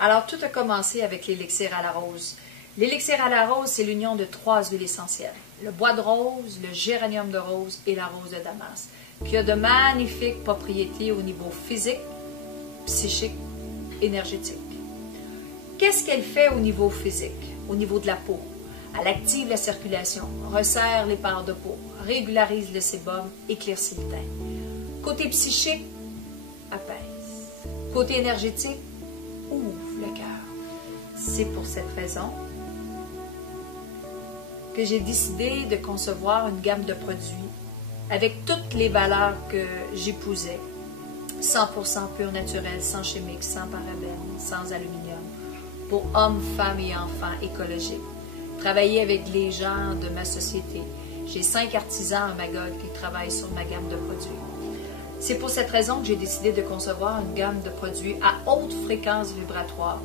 Alors, tout a commencé avec l'élixir à la rose. L'élixir à la rose, c'est l'union de 3 huiles essentielles. Le bois de rose, le géranium de rose et la rose de Damas, qui a de magnifiques propriétés au niveau physique, psychique, énergétique. Qu'est-ce qu'elle fait au niveau physique, au niveau de la peau? Elle active la circulation, resserre les pores de peau, régularise le sébum, éclaircit le teint. Côté psychique, apaise. Côté énergétique, ouvre le cœur. C'est pour cette raison que j'ai décidé de concevoir une gamme de produits avec toutes les valeurs que j'épousais. 100% pur naturel, sans chimique, sans parabènes, sans aluminium, pour hommes, femmes et enfants, écologiques. Travailler avec les gens de ma société. J'ai 5 artisans à Magog qui travaillent sur ma gamme de produits. C'est pour cette raison que j'ai décidé de concevoir une gamme de produits à haute fréquence vibratoire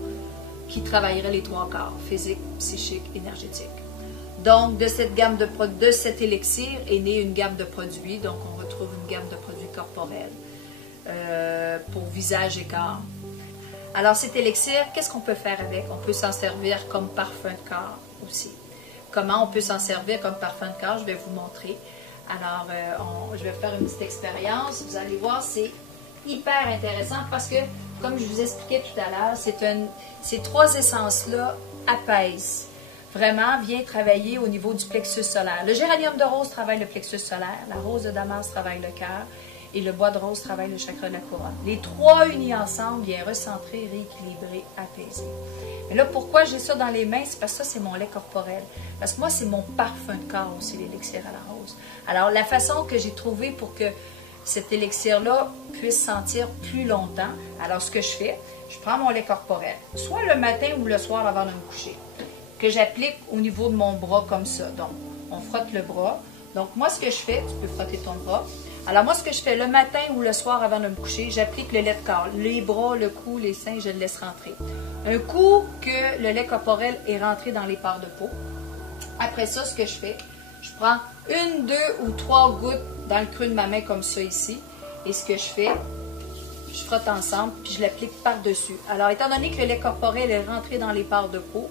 qui travaillerait les 3 corps, physique, psychique, énergétique. Donc, de cette gamme de cet élixir est née une gamme de produits. Donc, on retrouve une gamme de produits corporels pour visage et corps. Alors, cet élixir, qu'est-ce qu'on peut faire avec? On peut s'en servir comme parfum de corps aussi. Comment on peut s'en servir comme parfum de corps? Je vais vous montrer. Alors, je vais faire une petite expérience. Vous allez voir, c'est hyper intéressant parce que, comme je vous expliquais tout à l'heure, ces 3 essences-là apaisent. Vraiment, vient travailler au niveau du plexus solaire. Le géranium de rose travaille le plexus solaire, la rose de Damas travaille le cœur et le bois de rose travaille le chakra de la couronne. Les 3 unis ensemble viennent recentrer, rééquilibrer, apaiser. Mais là, pourquoi j'ai ça dans les mains? C'est parce que ça, c'est mon lait corporel. Parce que moi, c'est mon parfum de corps aussi, l'élixir à la rose. Alors, la façon que j'ai trouvée pour que cet élixir-là puisse sentir plus longtemps, alors ce que je fais, je prends mon lait corporel, soit le matin ou le soir avant de me coucher, que j'applique au niveau de mon bras comme ça. Donc, on frotte le bras. Donc, moi, ce que je fais, tu peux frotter ton bras. Alors, moi, ce que je fais le matin ou le soir avant de me coucher, j'applique le lait de corps. Les bras, le cou, les seins, je le laisse rentrer. Un coup que le lait corporel est rentré dans les pores de peau, après ça, ce que je fais, je prends 1, 2 ou 3 gouttes dans le creux de ma main comme ça ici. Et ce que je fais, je frotte ensemble, puis je l'applique par-dessus. Alors, étant donné que le lait corporel est rentré dans les pores de peau,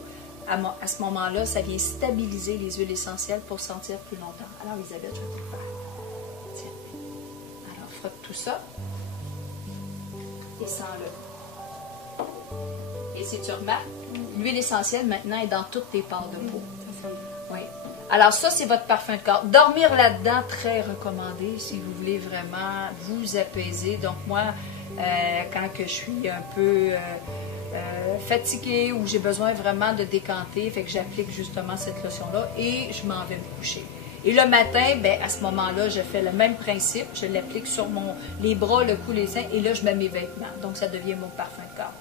à ce moment-là, ça vient stabiliser les huiles essentielles pour sentir plus longtemps. Alors, Elisabeth, je vais te le faire. Tiens. Alors, frotte tout ça. Et sens-le. Et si tu remarques, l'huile essentielle, maintenant, est dans toutes tes pores de peau. Oui. Alors, ça, c'est votre parfum de corps. Dormir là-dedans, très recommandé si vous voulez vraiment vous apaiser. Donc, moi, quand que je suis un peu fatiguée ou j'ai besoin vraiment de décanter, fait que j'applique justement cette lotion-là et je m'en vais me coucher. Et le matin, ben, à ce moment-là, je fais le même principe, je l'applique sur les bras, le cou, les seins et là, je mets mes vêtements. Donc, ça devient mon parfum de corps.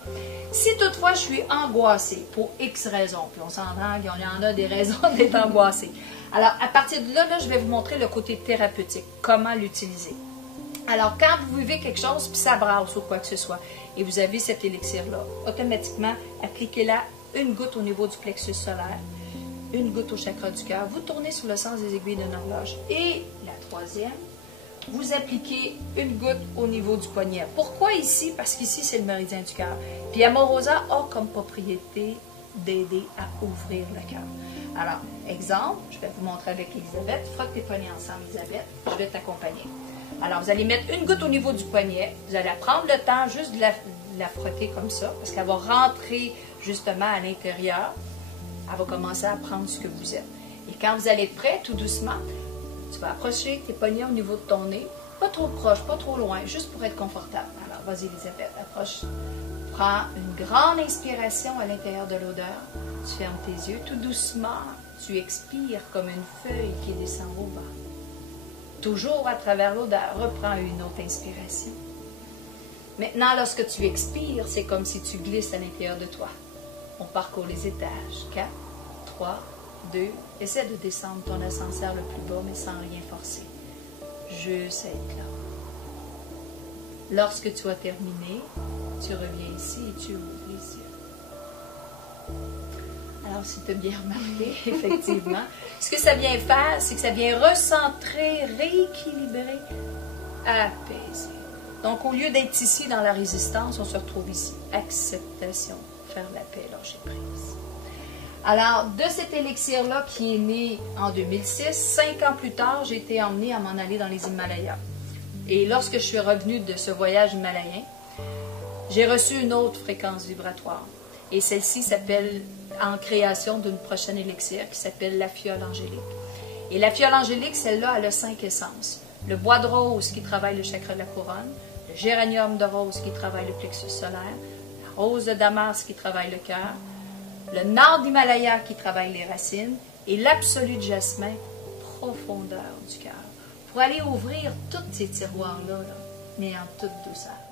Si toutefois, je suis angoissée pour X raisons, puis on s'entend qu'il y en a des raisons d'être angoissée. Alors, à partir de là, je vais vous montrer le côté thérapeutique, comment l'utiliser. Alors, quand vous vivez quelque chose, puis ça brasse ou quoi que ce soit, et vous avez cet élixir-là, automatiquement, appliquez-la 1 goutte au niveau du plexus solaire, 1 goutte au chakra du cœur. Vous tournez sur le sens des aiguilles d'une horloge. Et la 3e, vous appliquez 1 goutte au niveau du poignet. Pourquoi ici? Parce qu'ici, c'est le méridien du cœur. Puis Amorosa a comme propriété d'aider à ouvrir le cœur. Alors, exemple, je vais vous montrer avec Elisabeth. Frotte tes poignets ensemble, Elisabeth. Je vais t'accompagner. Alors, vous allez mettre 1 goutte au niveau du poignet. Vous allez prendre le temps juste de la frotter comme ça, parce qu'elle va rentrer justement à l'intérieur. Elle va commencer à prendre ce que vous êtes. Et quand vous allez être prêt, tout doucement, tu vas approcher tes poignets au niveau de ton nez. Pas trop proche, pas trop loin, juste pour être confortable. Alors, vas-y, Elisabeth, approche. Prends une grande inspiration à l'intérieur de l'odeur. Tu fermes tes yeux tout doucement. Tu expires comme une feuille qui descend au bas. Toujours à travers l'odeur, reprends une autre inspiration. Maintenant, lorsque tu expires, c'est comme si tu glisses à l'intérieur de toi. On parcourt les étages. 4, 3, 2. Essaie de descendre ton ascenseur le plus bas, mais sans rien forcer. Juste être là. Lorsque tu as terminé, tu reviens ici et tu ouvres les yeux. Alors, si tu as bien remarqué, effectivement, ce que ça vient faire, c'est que ça vient recentrer, rééquilibrer, apaiser. Donc, au lieu d'être ici dans la résistance, on se retrouve ici. Acceptation, faire la paix, lâcher prise. Alors, de cet élixir-là qui est né en 2006, 5 ans plus tard, j'ai été emmenée à m'en aller dans les Himalayas. Et lorsque je suis revenue de ce voyage himalayen, j'ai reçu une autre fréquence vibratoire. Et celle-ci s'appelle, en création d'une prochaine élixir, qui s'appelle la fiole angélique. Et la fiole angélique, celle-là, elle a 5 essences. Le bois de rose qui travaille le chakra de la couronne, le géranium de rose qui travaille le plexus solaire, la rose de Damas qui travaille le cœur, le nard d'Himalaya qui travaille les racines et l'absolu de jasmin, profondeur du cœur, pour aller ouvrir tous ces tiroirs-là, mais en toute douceur.